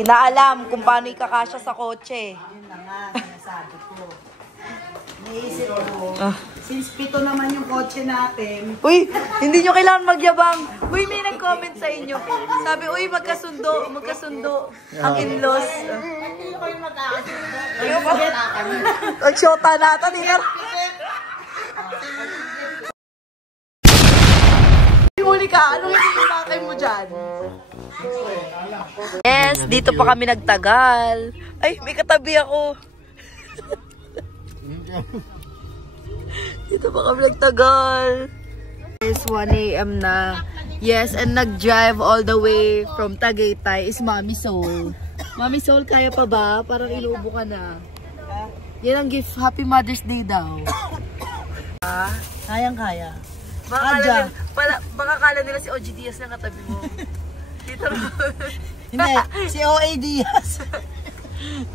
Hindi na alam kung paano ikakasya sa kotse. Yun na nga, sinasabi ko. Naisip ko, since 7 naman yung kotse natin. Uy, hindi nyo kailangan magyabang. Uy, may nag-comment sa inyo. Sabi, uy, magkasundo ang in-laws. Hindi ko yung magkakasundo. Ang syota natin, huli ka, anong hinihintay mo dyan? Yes, dito pa kami nagtagal. Ay, may katabi ako. Dito pa kami nagtagal. It's 1 AM na. Yes, and nag-drive all the way from Tagaytay is Mami Soul. Mami Soul, kaya pa ba? Parang inuubo ka na. Yan ang gift. Happy Mother's Day daw. Kayang-kaya. Baka kala nila si OG Diaz na katabi mo. Dito Hindi, si OA Diaz.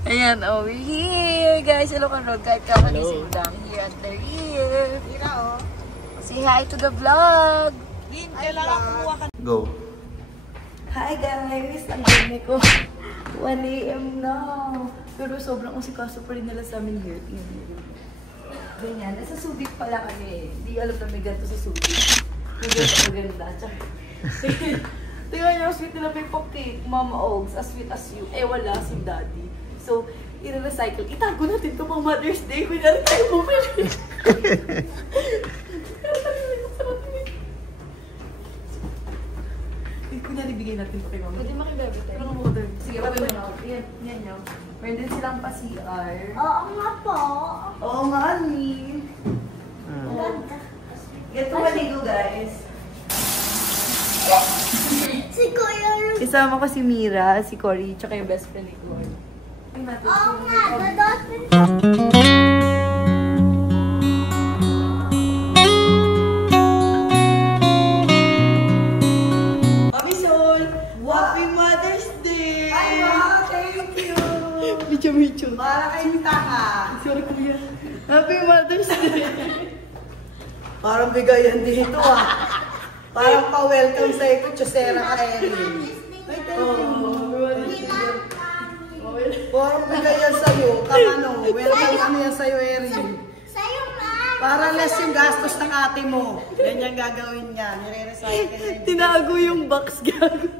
Ayan, we're here, guys. Hello, Kanrog. Kahit kamanising lang. Here and they're here. Mira, oh. Say hi to the vlog. Kailangan kumuha ka. Go. Hi, guys. Ang gani ko. 1 AM na. Pero sobrang usikaso pa rin nila sa amin here. Ganyan. Nasa Subic pala kami. Hindi alam na may ganito sa Subic. Maganda. Tingnan niyo, sweet nila may cake. Mama Ogs, as sweet as you. Eh, wala si Daddy. So, i-recycle. Itago natin ito pang Mother's Day. Kunyari tayo bumili. Kunyari bigay natin ito kay Mama. Pwede makibebe tayo. Sige, wala na. Yan nyo. Meron din silang pa-CR. Oo nga po. Oo nga, ni. Get to maligo, guys. Si Kuya Ru. Isama ko si Mira, si Cory, tsaka yung best friend ni Cory. Oo nga, dadasin. Mami Sol, Happy Mother's Day! Ay, wow, thank you. Micho. Para kayong tanga. Sorry, Kuya. Happy Mother's Day! Parang bigayan dito, Parang pa-welcome sa ito, Chosera ka, Erin. Ay, thank you. Parang bigayan sa'yo. Welcome kami yan sa'yo, Erin. Sa'yo nga. Para less yung gastos ng ate mo. Ganyan gagawin niya. Nire-recycle. Tinago yung box, gago.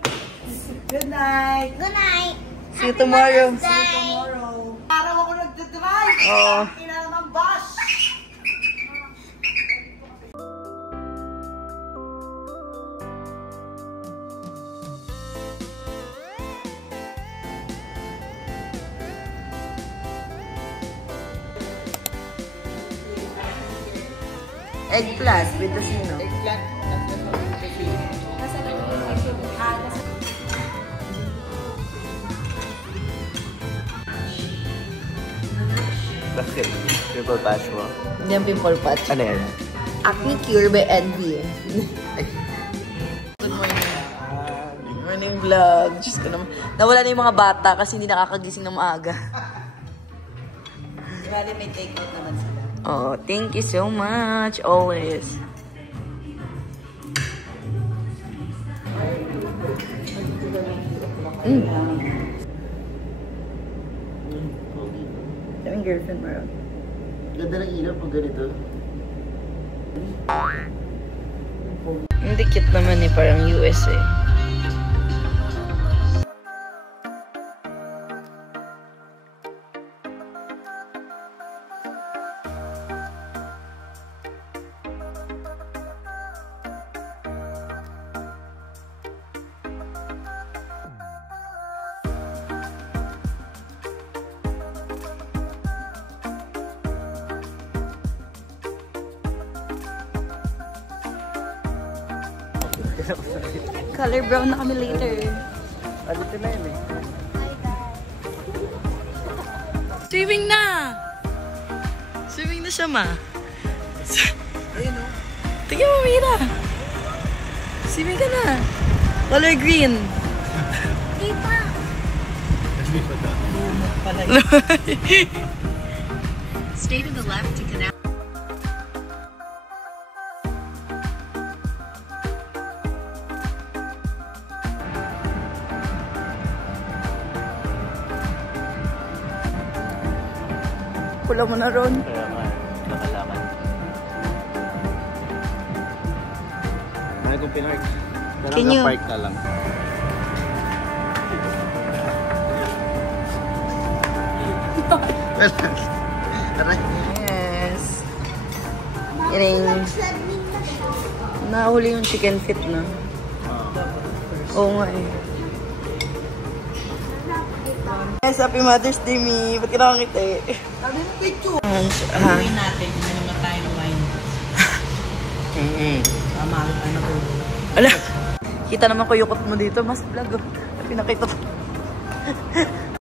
Good night. Good night. See you tomorrow. Happy Mother's Day. Tomorrow. Para ako nagdadrive. Oo. Ina naman bus. Egg plus with tocino. Bakit? Pimple patch mo? Hindi ang pimple patch. Ano yan? Acne Cure by Envy. Good morning. Morning vlog. Diyos ko naman. Nawala na yung mga bata kasi hindi nakakagising ng maaga. Bali, may take out naman sila. Oh, thank you so much. Always. Daming girlfriend mo rin. Ganda ng ilaw pag ganito. Hindi cute naman eh, parang USA. Color brown na kami later. Dito na yun eh. Swimming na! Swimming na siya, ma. Ayun, oh. Tingnan mo, Mira. Swimming ka na. Color green. Di pa. Stay to the left to connect. Pula mo na ron. Kaya nga, nakalaman. Mahal kong pinark. Can you- Park na lang. Aray. Yes. Iring. Nahuli yung chicken feet na. Oo nga eh. Yes, happy Mother's Day, Mi. Ba't ka nakangiti? Sabi mo picture. Ha? Gawin natin, ano na tayo ng wine. Tama, ano ko. Ala, kita naman ko yukot mo dito. Mas vlog. Pinakita ko.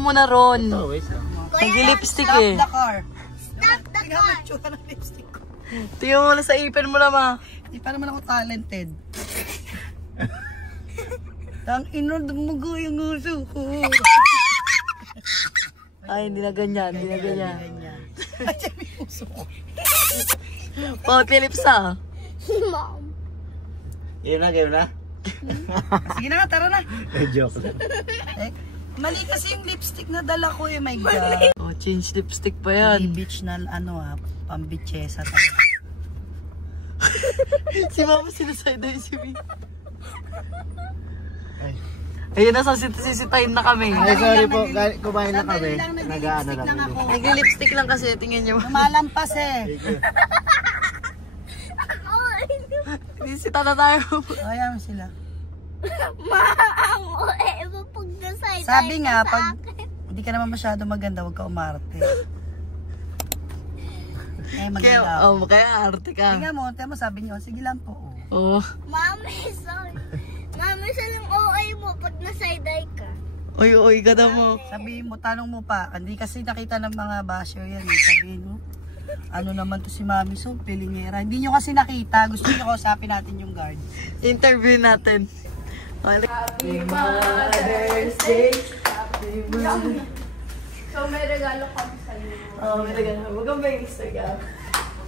Muna ron. Always. Nag-lipstick Stop eh. the car. Stop the Tingnan mo car. yung tsura ng lipstick ko. Tingnan mo na sa ipin mo naman. Hindi pa naman ako talented. Tang ino, dumugo yung uso ko. Ay, hindi na ganyan. Hindi na ganyan. Ay, dyan yung uso ko. Paul Phillips ah. Mom. Game na. Sige na, tara na. Joke lang. Eh, mali kasi yung lipstick na dala ko eh, my God. Oh, change lipstick pa Yan. yan. Beach na ano pambitsesa talaga. Si Mama sinasayda yung si Mi. Ay. Ayun na, sisitayin na kami. Ay, sorry po. Kumain na Sandali kami. lang, Nag-ano nag-lipstick lang ako. Nag-lipstick lang kasi, tingin nyo. Lumalampas eh. Nisita na tayo. Ayan sila. Maango eh. Pag nasay Sabi nga, pag hindi ka naman masyado maganda, huwag ka umarte. Eh, maganda. Kaya arte ka. Tingnan mo, sabi niyo, sige lang po. Oh. Mami, sorry. Mami, salang OA mo pag nasay-day ka. Uy, ganda mo. Sabihin mo, tanong mo pa. Hindi kasi nakita ng mga basher yan. Sabihin mo, ano naman to si Mami So, pilingera. Hindi nyo kasi nakita. Gusto nyo kausapin natin yung guard. Interview natin. Happy Mother's Day. Happy Mother's Day. So, may regalo kami sa'yo. Oh, may nagano. Huwag kang may Instagram.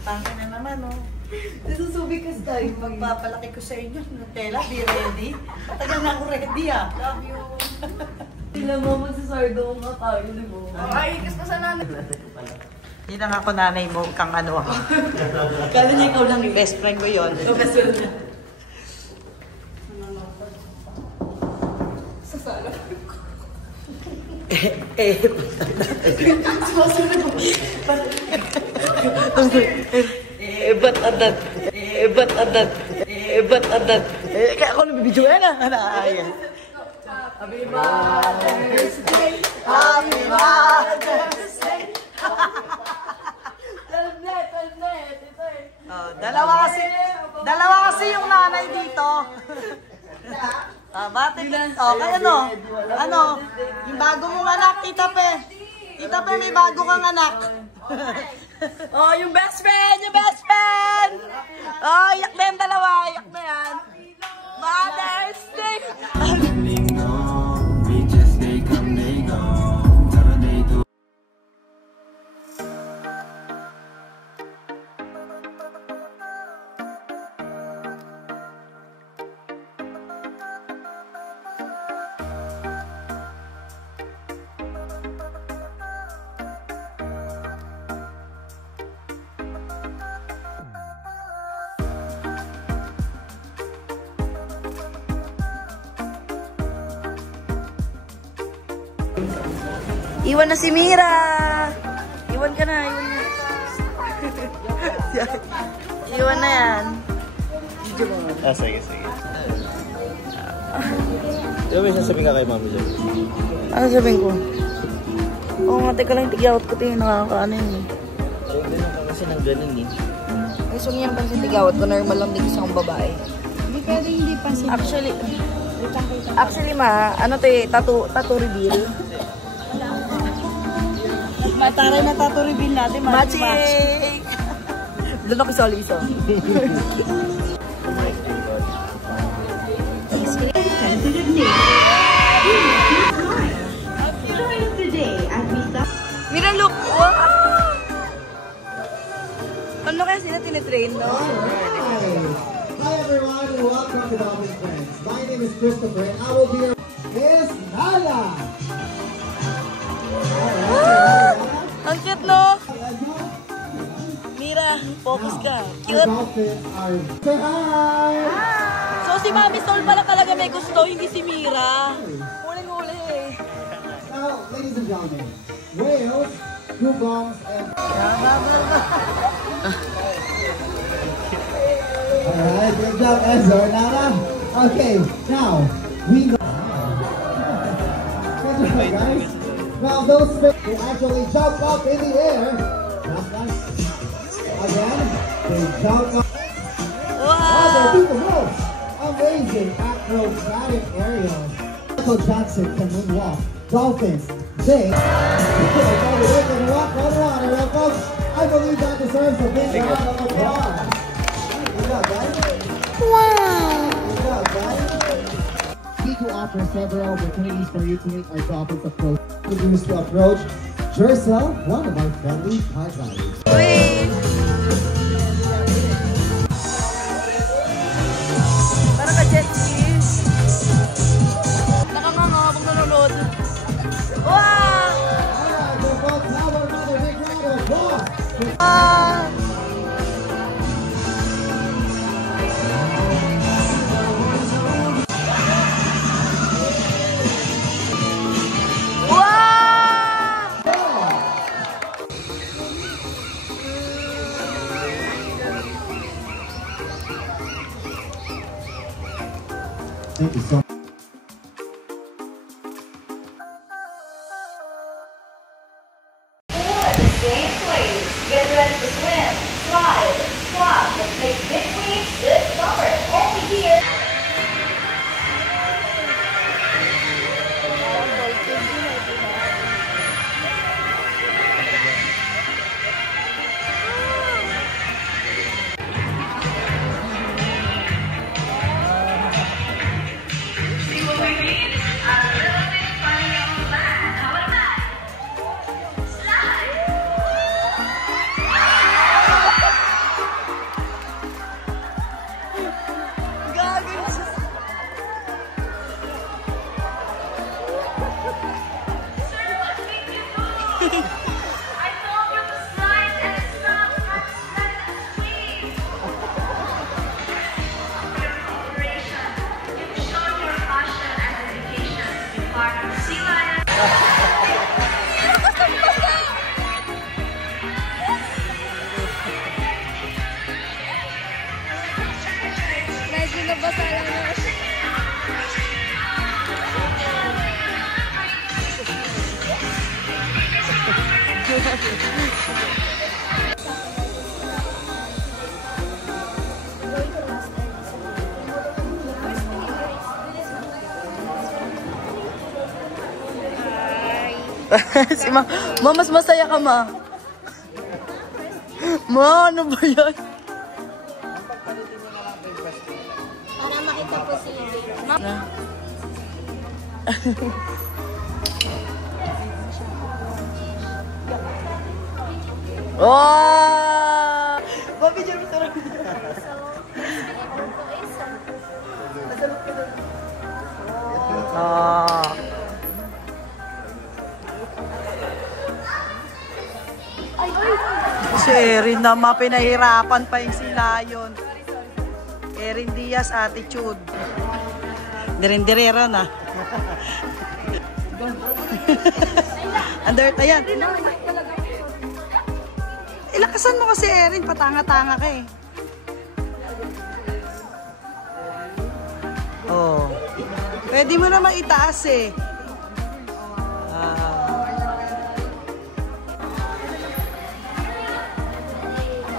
Tangka na naman, oh. Nasusubi ka tayo. Pagpapalaki ko sa inyo, Nutella, be ready. Tagal na ako ready, ah. Love you. Sila mo magsasardo kung kakain, di mo. Ay, kas ka sa nanay. Hindi lang ako nanay mo, kang ano ako. Kala niya ikaw lang yung best friend ko yun. Best friend niya. Ba't adat? Kaya ako nabibidyo yan ah. Ayan. Happy Mother's Day. Happy Mother's Day. Oh, dalawa kasi yung nanay dito. Bate oh, kaya ano, yung bago mong anak, Tita Pe, may bago kang anak. Oh, yung best friend! Oh, iyak na yung dalawa, iyak na yan. Mother's Day! Iwan na si Mira! Iwan ka na, Iwan na yan. Sige. Di ba may sasabihin ka kay Mami dyan? Ano sabihin ko? Oo nga, teka lang, tigyawat ko tingin, nakakaano yun. Ayun, ganun ka kasi ng ganun eh. Ay, so yan pansin tigyawat ko, normal lang din sa akong babae. Hindi pwede hindi pansin. Actually ma, ano to eh, tattoo reveal. Mataray na tattoo reveal natin. Matching! Doon ako sa liso. Mira, look! Wow! Ano kaya sila tinitrain, no? Hi everyone, and welcome to Dolphin Friends. My name is Christopher and I will be your Miss Nala. Ang cute, no? As you Focus ka. Our Cute. dolphins are... Say hi! So si Mami Sol pala talaga may gusto, hindi si Mira. Huling-huli eh. Now, ladies and gentlemen, whales, dugongs, and... Alright, good job, Ezra. Nana. Okay, now, we go. Good job, guys. Now, those fish will actually jump up in the air. Again, they jump up. Oh, they're doing the most amazing acrobatic aerials. Michael Jackson can moonwalk. Dolphins, they can walk on water. Well, folks, I believe that deserves a big round of applause. Good job, guys. Wow! Good job, guys. We do offer several opportunities for you to meet our dolphins approach. Introduce to approach Jercel, one of our friendly pie drivers. Para ka jet ski. Nakanganga habang nanonood. Wow! Alright, so folks, how about another big round of applause? Thank you so much. Same place. Get ready to swim, slide, squat, and take big leaps this summer. Only here. See what we mean? A little bit funny on the line. How about that? Slide. Gagawin siya. Sir, what did you do? I told you to slide and stop, not slide and squeeze. Your cooperation. You've shown your passion and dedication to be part of Sea Lion. Medyo nabasa lang na. Si Ma, mas masaya ka, Ma. Ma, ano ba yan? Para makita po si Wow! Bobby, dyan mo sarap. Ah. Si Erin naman, pinahirapan pa yung sila yun. Erin Diaz, attitude. Direndirera na. Under, ayan. Ilakasan mo kasi Erin, patanga-tanga ka eh. Oh. Pwede mo naman itaas eh.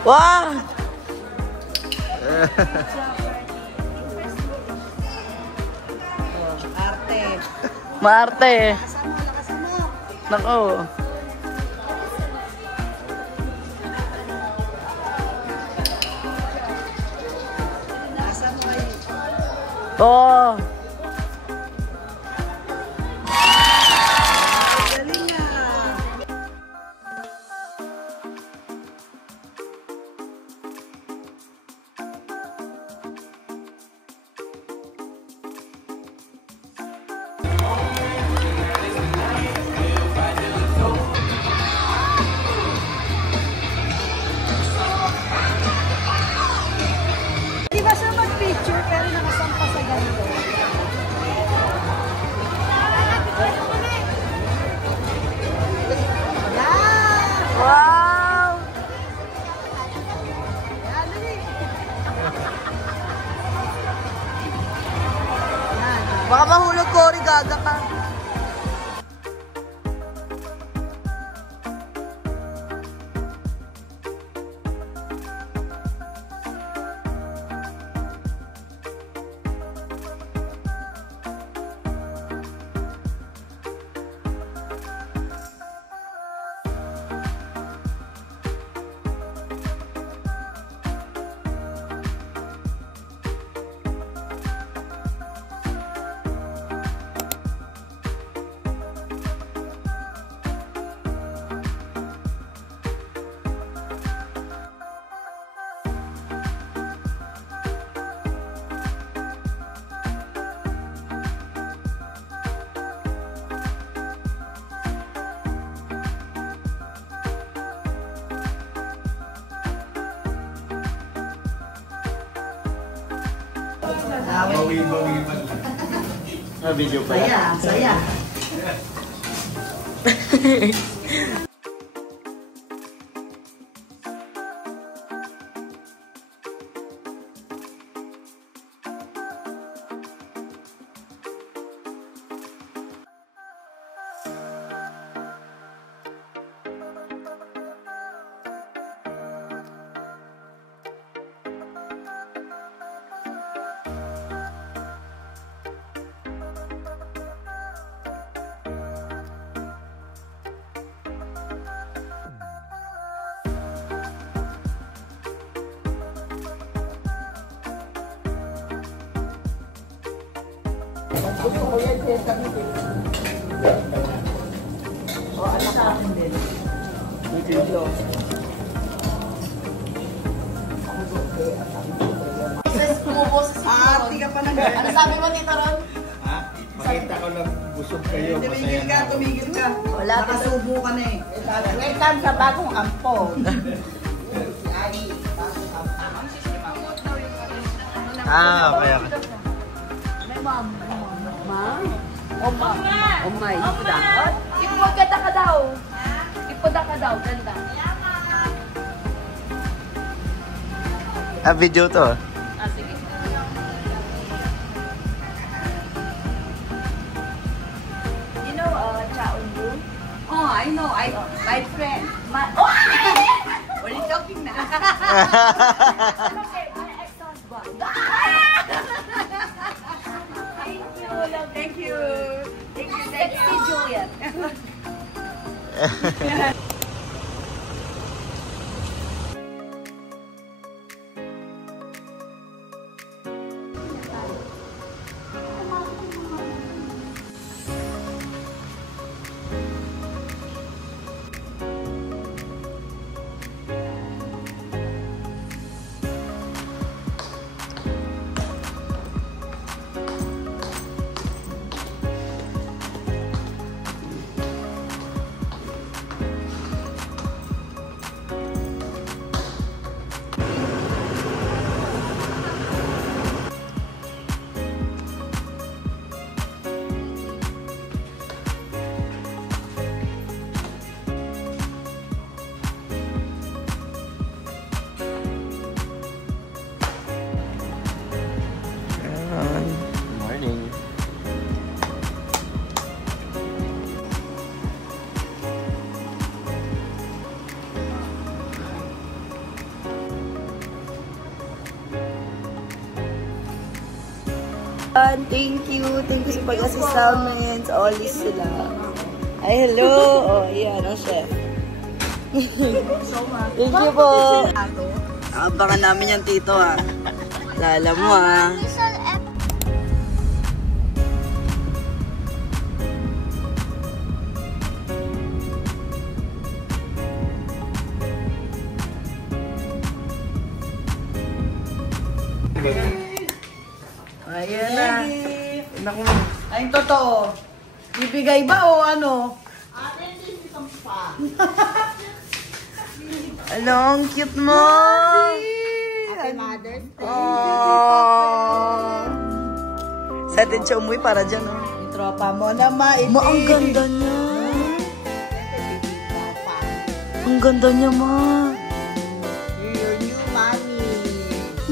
Wow! Arte. Maarte. Nako. Oh. Galing ah. Bawi-bawi man lang. Ah, video pa. Saya. Gusto ko yan, sesame cake. O, ano sa akin din? Aarti ka pa na. Ano sabi mo, Tito Ron? Ha? Makita ko lang busog kayo. Masaya na ako. Tumigil ka. Wala, Nakasubo ka na eh. welcome sa bagong ampo. Ah, okay. Ma'am? Oh, my. Ipaganda ka daw. Ipada ka daw, ganda. Ah, video to. Ah, sige. You know, Chaon Yu? Oh, I know. My friend. What are you talking na? Okay, my ex-husband. Thank you. Sexy Juliet. Good morning. Thank you sa pag-assist sa amin. Sa Olis sila. Ay, hello. Oh, yan. Oh, chef. Thank you po. Abangan namin yan, Tito, ah. Lala mo, ah. Ayan na. Naku. Ay, totoo. Bibigay ba o ano? Ano, ang cute mo. Happy Mother's Day. Oh. Sa atin siya umuwi para dyan, oh. Yung tropa mo na maitin. Ma, ang ganda niya. Ang ganda niya, ma. You're your new mommy.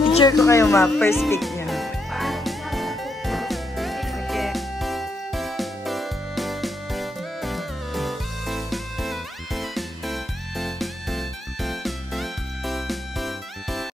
Picture ko kayo, ma. First pic niya.